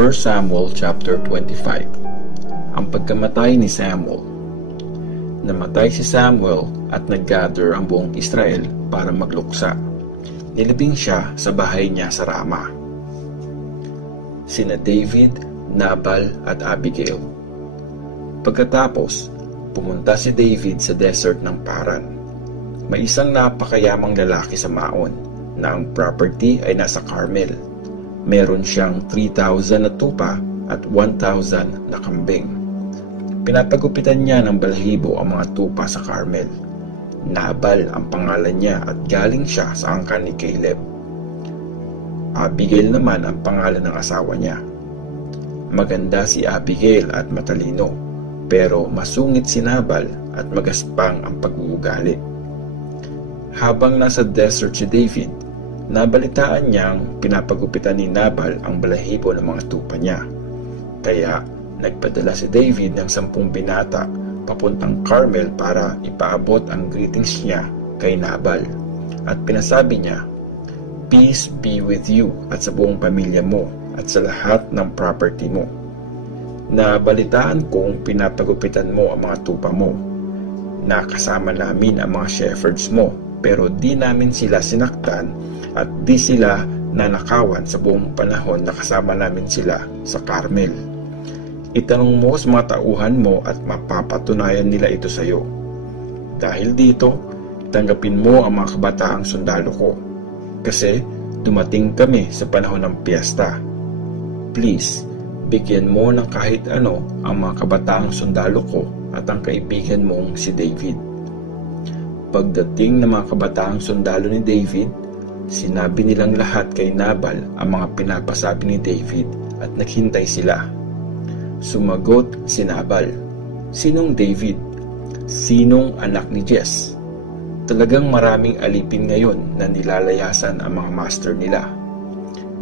1 Samuel chapter 25. Ang pagkamatay ni Samuel. Namatay si Samuel at nag-gather ang buong Israel para magluksa. Nilibing siya sa bahay niya sa Rama. Sina David, Nabal at Abigail. Pagkatapos, pumunta si David sa desert ng Paran. May isang napakayamang lalaki sa Maon na ang property ay nasa Carmel. Meron siyang 3,000 na tupa at 1,000 na kambing. Pinapagupitan niya ng balahibo ang mga tupa sa Carmel. Nabal ang pangalan niya at galing siya sa angkan ni Caleb. Abigail naman ang pangalan ng asawa niya. Maganda si Abigail at matalino, pero masungit si Nabal at magaspang ang pag-uugali. Habang nasa desert si David, nabalitaan niyang pinapagupitan ni Nabal ang balahibo ng mga tupa niya. Kaya nagpadala si David ng 10 binata papuntang Carmel para ipaabot ang greetings niya kay Nabal. At pinasabi niya, "Peace be with you at sa buong pamilya mo at sa lahat ng property mo. Nabalitaan kong pinapagupitan mo ang mga tupa mo. Nakasama namin ang mga shepherds mo, pero di namin sila sinaktan at di sila nanakawan sa buong panahon na kasama namin sila sa Carmel. Itanong mo sa mga tauhan mo at mapapatunayan nila ito sa iyo. Dahil dito, tanggapin mo ang mga kabataang sundalo ko, kasi dumating kami sa panahon ng piyesta. Please, bigyan mo ng kahit ano ang mga kabataang sundalo ko at ang kaibigan mong si David." Pagdating ng mga kabataang sundalo ni David, sinabi nilang lahat kay Nabal ang mga pinapasabi ni David at naghintay sila. Sumagot si Nabal, "Sinong David? Sinong anak ni Jess? Talagang maraming alipin ngayon na nilalayasan ang mga master nila.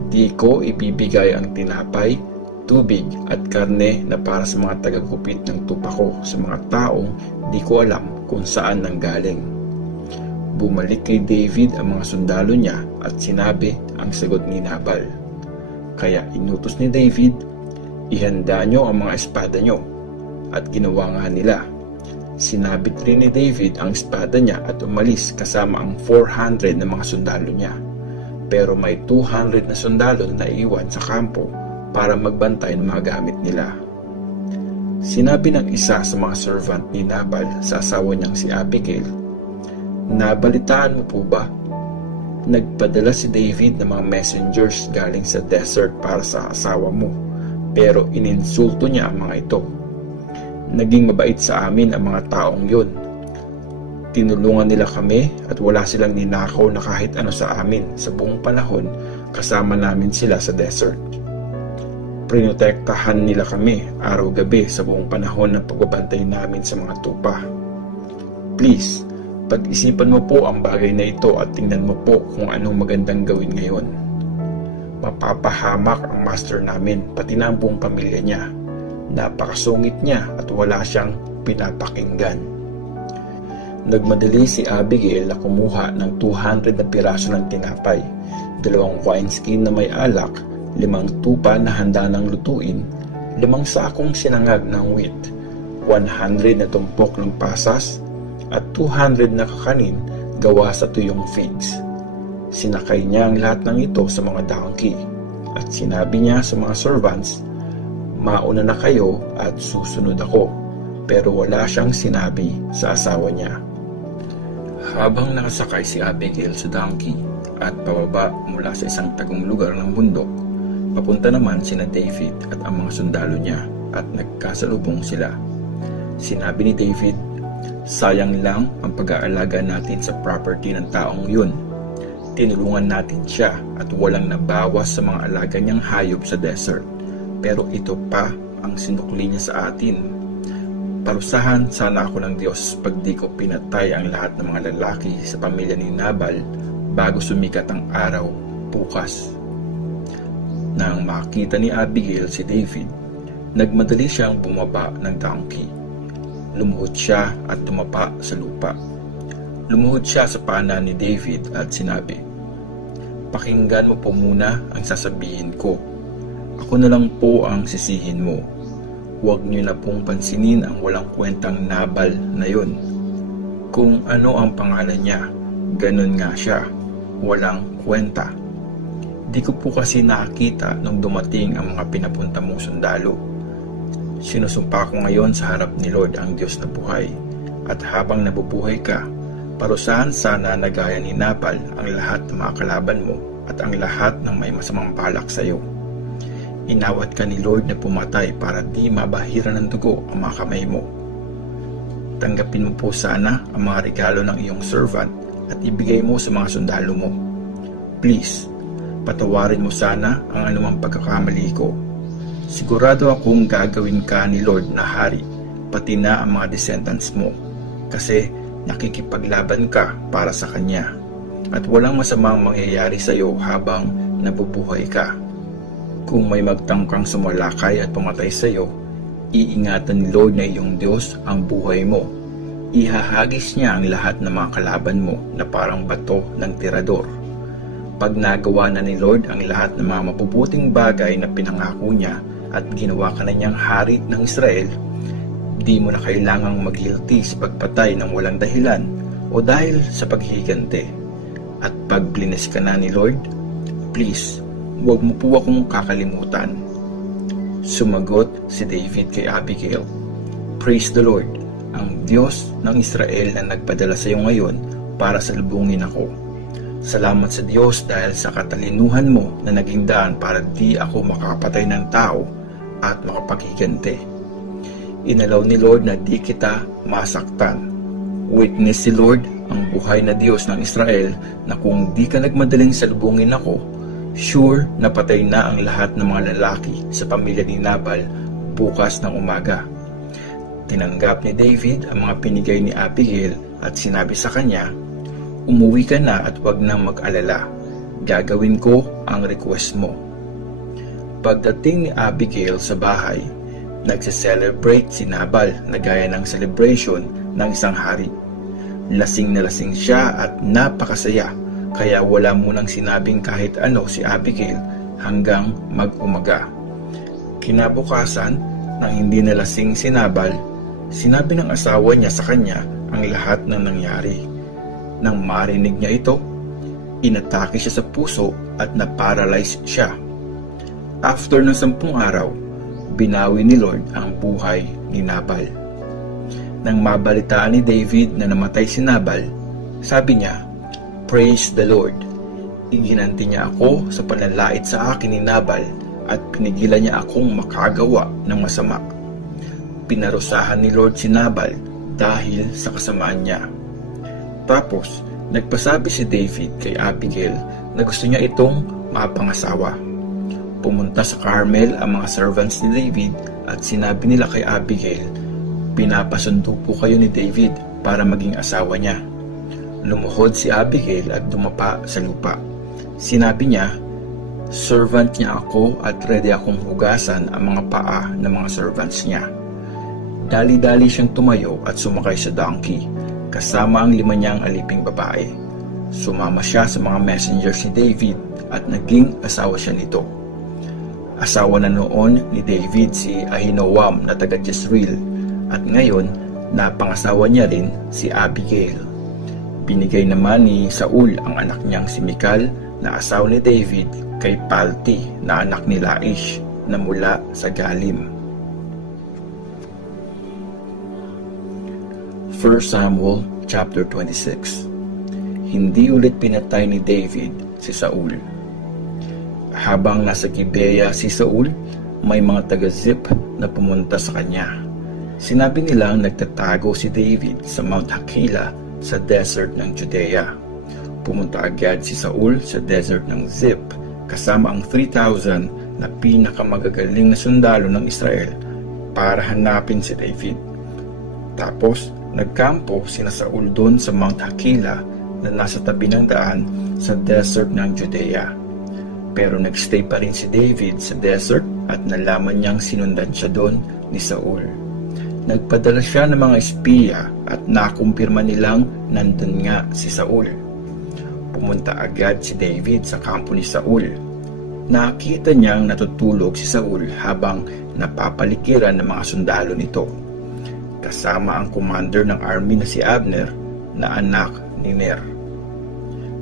Di ko ibibigay ang tinapay, tubig at karne na para sa mga tagagupit ng tupa ko sa mga taong di ko alam kung saan nanggaling." Bumalik kay David ang mga sundalo niya at sinabi ang sagot ni Nabal. Kaya inutos ni David, "Ihanda nyo ang mga espada nyo." At ginawa nga nila. Sinabit rin ni David ang espada niya at umalis kasama ang 400 na mga sundalo niya. Pero may 200 na sundalo na naiwan sa kampo para magbantay ng mga gamit nila. Sinabi ng isa sa mga servant ni Nabal sa asawa niyang si Abigail, "Nabalitaan mo po ba? Nagpadala si David ng mga messengers galing sa desert para sa asawa mo, pero ininsulto niya ang mga ito. Naging mabait sa amin ang mga taong yun. Tinulungan nila kami at wala silang ninakaw na kahit ano sa amin sa buong panahon kasama namin sila sa desert. Prinotektahan nila kami araw-gabi sa buong panahon ng pagbabantay namin sa mga tupa. Please, pag-isipan mo po ang bagay na ito at tingnan mo po kung anong magandang gawin ngayon. Mapapahamak ang master namin pati na ang buong pamilya niya. Napakasungit niya at wala siyang pinapakinggan." Nagmadali si Abigail na kumuha ng 200 na piraso ng tinapay, 2 wineskin na may alak, 5 tupa na handa ng lutuin, 5 sakong sinangag ng wheat, 100 na tumpok ng pasas, at 200 na kakanin gawa sa tuyong figs. Sinakay niya ang lahat ng ito sa mga donkey at sinabi niya sa mga servants, "Mauna na kayo at susunod ako." Pero wala siyang sinabi sa asawa niya. Habang nakasakay si Abigail sa donkey at pababa mula sa isang tagong lugar ng bundok, papunta naman sina David at ang mga sundalo niya at nagkasalubong sila. Sinabi ni David, "Sayang lang ang pag-aalaga natin sa property ng taong yun. Tinulungan natin siya at walang nabawas sa mga alaga niyang hayop sa desert. Pero ito pa ang sinukli niya sa atin. Parusahan sana ako ng Diyos pag di ko pinatay ang lahat ng mga lalaki sa pamilya ni Nabal bago sumikat ang araw bukas." Nang makita ni Abigail si David, nagmadali siyang bumaba ng donkey. Lumuhod siya at tumapa sa lupa. Lumuhod siya sa paanan ni David at sinabi, "Pakinggan mo po muna ang sasabihin ko. Ako na lang po ang sisihin mo. Huwag niyo na pong pansinin ang walang kwentang Nabal na yun. Kung ano ang pangalan niya, ganun nga siya, walang kwenta. Di ko po kasi nakita nung dumating ang mga pinapunta mong sundalo. Sinusumpa ko ngayon sa harap ni Lord ang Diyos na buhay, at habang nabubuhay ka, parusahan sana na gaya ni Nabal ang lahat ng mga kalaban mo at ang lahat ng may masamang balak sa iyo. Inawat ka ni Lord na pumatay para di mabahira ng dugo ang mga kamay mo. Tanggapin mo po sana ang mga regalo ng iyong servant at ibigay mo sa mga sundalo mo. Please, patawarin mo sana ang anumang pagkakamali ko. Sigurado akong gagawin ka ni Lord na hari, pati na ang mga descendants mo, kasi nakikipaglaban ka para sa Kanya, at walang masamang mangyayari sa iyo habang nabubuhay ka. Kung may magtangkang sumalakay at pumatay sa iyo, iingatan ni Lord na iyong Diyos ang buhay mo. Ihahagis niya ang lahat ng mga kalaban mo na parang bato ng tirador. Pag nagawa na ni Lord ang lahat ng mga mabubuting bagay na pinangako niya at ginawa ka na niyang hari ng Israel, di mo na kailangang maghilti sa pagpatay ng walang dahilan o dahil sa paghihigante. At pag blinis ka na ni Lord, please, huwag mo po akong kakalimutan. Sumagot si David kay Abigail, Praise the Lord, ang Diyos ng Israel na nagpadala sa iyo ngayon para salubungin ako. Salamat sa Diyos dahil sa katalinuhan mo na naging daan para di ako makapatay ng tao at makapaghigante. Inalaw ni Lord na di kita masaktan. Witness si Lord, ang buhay na Diyos ng Israel, na kung di ka nagmadaling salubungin ako, sure na patay na ang lahat ng mga lalaki sa pamilya ni Nabal bukas ng umaga. Tinanggap ni David ang mga pinigay ni Abigail at sinabi sa kanya, Umuwi ka na at huwag nang mag-alala. Gagawin ko ang request mo. Pagdating ni Abigail sa bahay, nagse-celebrate si Nabal na gaya ng celebration ng isang hari. Lasing na lasing siya at napakasaya, kaya wala munang sinabing kahit ano si Abigail hanggang mag-umaga. Kinabukasan, nang hindi na lasing si Nabal, sinabi ng asawa niya sa kanya ang lahat ng nangyari. Nang marinig niya ito, inatake siya sa puso at na-paralyze siya. After ng 10 araw, binawi ni Lord ang buhay ni Nabal. Nang mabalitaan ni David na namatay si Nabal, sabi niya, Praise the Lord! Iginanti niya ako sa panlalait sa akin ni Nabal at pinigilan niya akong makagawa ng masama. Pinarusahan ni Lord si Nabal dahil sa kasamaan niya. Tapos, nagpasabi si David kay Abigail na gusto niya itong mapangasawa. Pumunta sa Carmel ang mga servants ni David at sinabi nila kay Abigail, Pinapasundo po kayo ni David para maging asawa niya. Lumuhod si Abigail at dumapa sa lupa. Sinabi niya, Servant niya ako at ready akong hugasan ang mga paa ng mga servants niya. Dali-dali siyang tumayo at sumakay sa donkey, kasama ang 5 niyang aliping babae. Sumama siya sa mga messengers ni David at naging asawa siya nito. Asawa na noon ni David si Ahinoam na taga Jezreel, at ngayon napangasawa niya rin si Abigail. Binigay naman ni Saul ang anak niyang si Michal na asawa ni David kay Palti na anak ni Laish na mula sa Galim. 1 Samuel chapter 26. Hindi ulit pinatay ni David si Saul. Habang nasa Gibeah si Saul, may mga taga-Zip na pumunta sa kanya. Sinabi nilang nagtatago si David sa Mount Hakila sa desert ng Judea. Pumunta agad si Saul sa desert ng Zip kasama ang 3,000 na pinakamagagaling na sundalo ng Israel para hanapin si David. Tapos, nagkampo sina Saul doon sa Mount Hakila na nasa tabi ng daan sa desert ng Judea. Pero nagstay pa rin si David sa desert at nalaman niyang sinundan siya doon ni Saul. Nagpadala siya ng mga espiya at nakumpirma nilang nandun nga si Saul. Pumunta agad si David sa kampo ni Saul. Nakita niyang natutulog si Saul habang napapaligiran ng mga sundalo nito, kasama ang commander ng army na si Abner na anak ni Ner.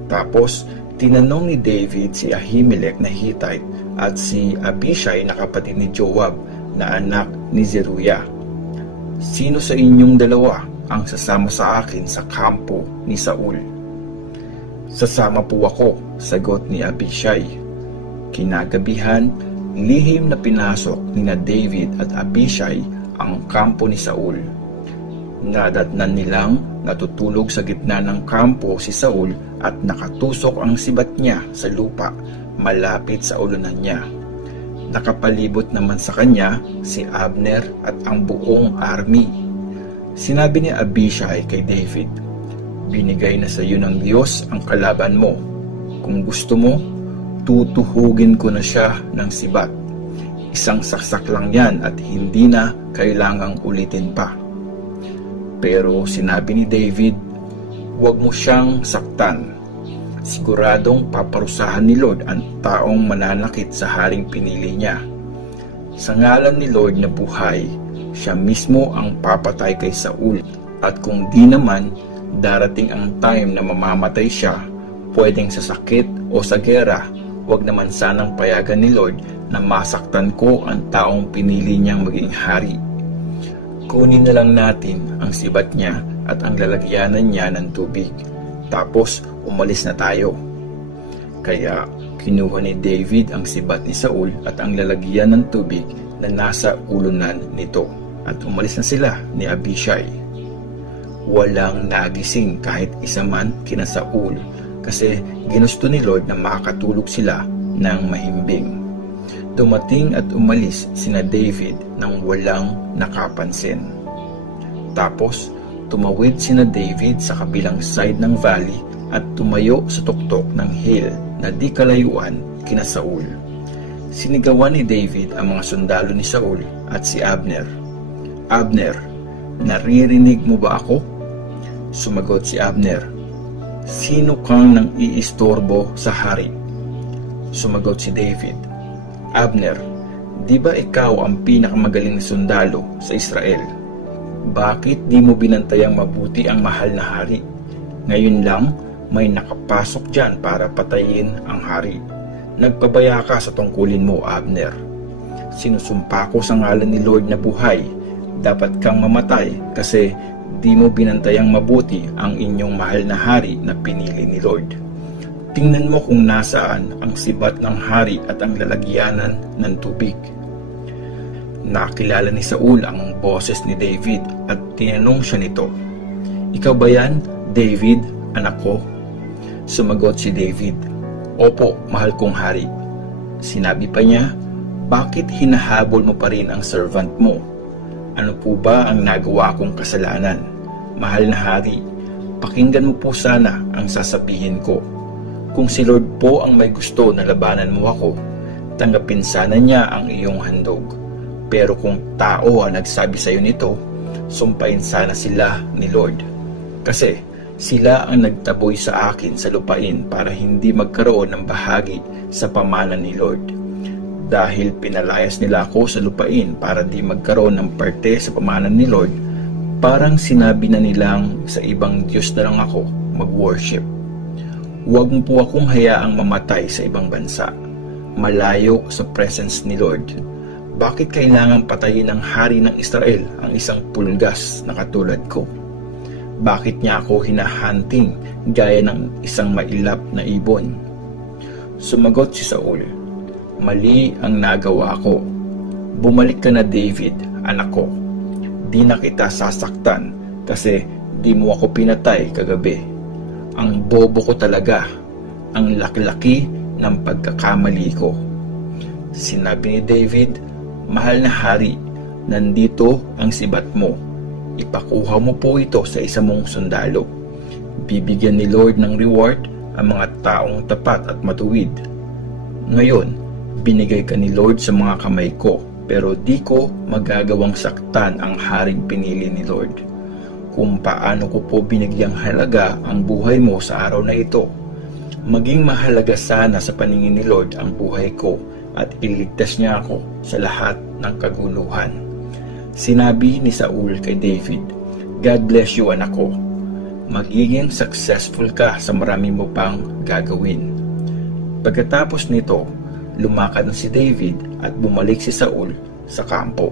Tapos tinanong ni David si Ahimelech na Hittite at si Abishai na kapatid ni Joab na anak ni Zeruiah, "Sino sa inyong dalawa ang sasama sa akin sa kampo ni Saul?" "Sasama po ako," sagot ni Abishai. Kinagabihan, lihim na pinasok nina David at Abishai ang kampo ni Saul. Nadatnan nilang natutulog sa gitna ng kampo si Saul at nakatusok ang sibat niya sa lupa malapit sa ulunan niya. Nakapalibot naman sa kanya si Abner at ang buong army. Sinabi ni Abishai kay David, "Binigay na sa iyo ng Diyos ang kalaban mo. Kung gusto mo, tutuhugin ko na siya ng sibat. Isang saksak lang yan at hindi na kailangang ulitin pa." Pero sinabi ni David, "Huwag mo siyang saktan. Siguradong paparusahan ni Lord ang taong mananakit sa haring pinili niya. Sa ngalan ni Lord na buhay, siya mismo ang papatay kay Saul. At kung di naman darating ang time na mamamatay siya, pwedeng sa sakit o sa gera, huwag naman sanang payagan ni Lord na masaktan ko ang taong pinili niyang maging hari. Kunin na lang natin ang sibat niya at ang lalagyanan niya ng tubig, tapos umalis na tayo." Kaya kinuha ni David ang sibat ni Saul at ang lalagyan ng tubig na nasa ulunan nito, at umalis na sila ni Abishai. Walang nagising kahit isa man kina Saul, kasi ginusto ni Lord na makakatulog sila ng mahimbing. Dumating at umalis sina David nang walang nakapansin. Tapos tumawid sina David sa kabilang side ng valley at tumayo sa tuktok ng hill na di kalayuan kina Saul. Sinigawan ni David ang mga sundalo ni Saul at si Abner. "Abner, naririnig mo ba ako?" Sumagot si Abner, "Sino kang nang iistorbo sa hari?" Sumagot si David, "Abner, di ba ikaw ang pinakamagaling na sundalo sa Israel? Bakit di mo binantayang mabuti ang mahal na hari? Ngayon lang may nakapasok dyan para patayin ang hari. Nagpabaya ka sa tungkulin mo, Abner. Sinusumpa ko sa ngalan ni Lord na buhay, dapat kang mamatay kasi di mo binantayang mabuti ang inyong mahal na hari na pinili ni Lord. Tingnan mo kung nasaan ang sibat ng hari at ang lalagyanan ng tubig." Nakilala ni Saul ang boses ni David at tinanong siya nito, "Ikaw ba yan, David, anak ko?" Sumagot si David, "Opo, mahal kong hari." Sinabi pa niya, "Bakit hinahabol mo pa rin ang servant mo? Ano po ba ang nagawa kong kasalanan? Mahal na hari, pakinggan mo po sana ang sasabihin ko. Kung si Lord po ang may gusto na labanan mo ako, tanggapin sana niya ang iyong handog. Pero kung tao ang nagsabi sa iyo nito, sumpain sana sila ni Lord. Kasi sila ang nagtaboy sa akin sa lupain para hindi magkaroon ng bahagi sa pamana ni Lord. Dahil pinalayas nila ako sa lupain para di magkaroon ng parte sa pamana ni Lord, parang sinabi na nilang sa ibang Diyos na lang ako mag-worship. Huwag mo po akong hayaang mamatay sa ibang bansa, malayo sa presence ni Lord. Bakit kailangang patayin ng hari ng Israel ang isang pulgas na katulad ko? Bakit niya ako hinahunting gaya ng isang mailap na ibon?" Sumagot si Saul, "Mali ang nagawa ko. Bumalik ka na, David, anak ko. Di na kita sasaktan kasi di mo ako pinatay kagabi. Ang bobo ko talaga, ang laki-laki ng pagkakamali ko." Sinabi ni David, "Mahal na hari, nandito ang sibat mo. Ipakuha mo po ito sa isa mong sundalo. Bibigyan ni Lord ng reward ang mga taong tapat at matuwid. Ngayon, binigay ka ni Lord sa mga kamay ko, pero di ko magagawang saktan ang haring pinili ni Lord. Kung paano ko po binigyang halaga ang buhay mo sa araw na ito, Maging mahalaga sana sa paningin ni Lord ang buhay ko at iligtas niya ako sa lahat ng kaguluhan. Sinabi ni Saul kay David, God bless you anak ko. Magiging successful ka sa marami mo pang gagawin. Pagkatapos nito, lumakad na si David at bumalik si Saul sa kampo.